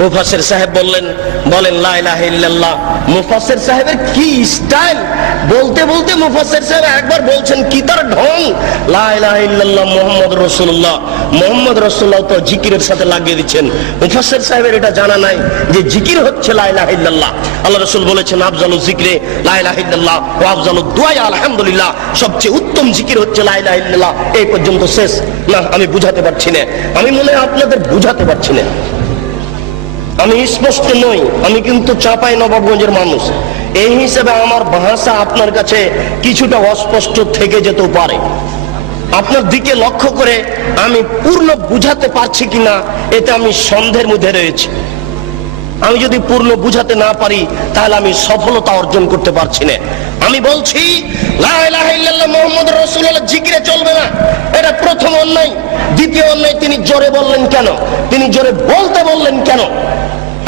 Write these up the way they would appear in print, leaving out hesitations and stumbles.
মুফাসসির সাহেব বলেন লা ইলাহা ইল্লাল্লাহ। মুফাসসির সাহেবের কি স্টাইল! বলতে বলতে মুফাসসির সাহেব একবার বলছেন, কি তার ঢং! লা ইলাহা ইল্লাল্লাহ মুহাম্মাদুর রাসূলুল্লাহ, মুহাম্মদ রাসূলুল্লাহ তো জিকিরের সাথে লাগিয়ে দিচ্ছেন। মুফাসসির সাহেবের এটা জানা নাই যে জিকির হচ্ছে লা ইলাহা ইল্লাল্লাহ। আল্লাহ রাসূল বলেছেন, আফজালুজ যিকরি লা ইলাহা ইল্লাল্লাহ ওয়া আফজালুদ দুআ আলহামদুলিল্লাহ। সবচেয়ে উত্তম জিকির হচ্ছে লা ইলাহা ইল্লাল্লাহ। এই পর্যন্ত শেষ। না, আমি বুঝাতে পারছি না, আমি মনে হয় আপনাদের বুঝাতে পারছি না। আমি স্পষ্ট নই, আমি কিন্তু চাঁপাই নবাবগঞ্জের মানুষ। এই হিসেবে আমার ভাষা আপনার কাছে কিছুটা অস্পষ্ট থেকে যেতেও পারে। আপনার দিকে লক্ষ্য করে আমি পূর্ণ বুঝাতে পারছি কিনা এটা আমি সন্দেহের মধ্যে রয়েছি। আমি যদি পূর্ণ বুঝাতে না পারি তাহলে আমি সফলতা অর্জন করতে পারছি না। আমি বলছি লা ইলাহা ইল্লাল্লাহ মুহাম্মাদুর রাসূলুল্লাহ জিকিরে চলবে না, এটা প্রথম অন্যায়। দ্বিতীয় অন্যায়, তিনি জোরে বললেন কেন? তিনি জোরে বলতে বললেন কেন?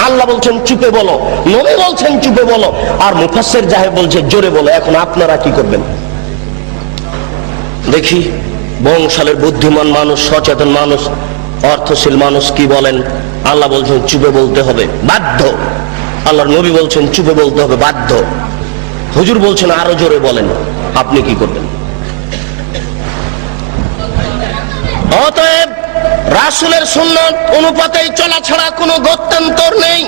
আল্লাহ বলছেন চুপে বলো, নবী বলছেন চুপে বলো, আর মুফাসসির সাহেব বলছে জোরে বলো। এখন আপনারা কি করবেন দেখি? বংশালের বুদ্ধিমান মানুষ, সচেতন মানুষ, অর্থশীল মানুষ কি বলেন? আল্লাহ বলছেন চুপে বলতে হবে, বাধ্য। আল্লাহর নবী বলছেন চুপে বলতে হবে, বাধ্য। হুজুর বলছেন আরো জোরে বলেন। আপনি কি করবেন? অতএব রাসূলের সুন্নাত অনুপাতেই চলা ছাড়া কোনো গত্যন্তর নেই।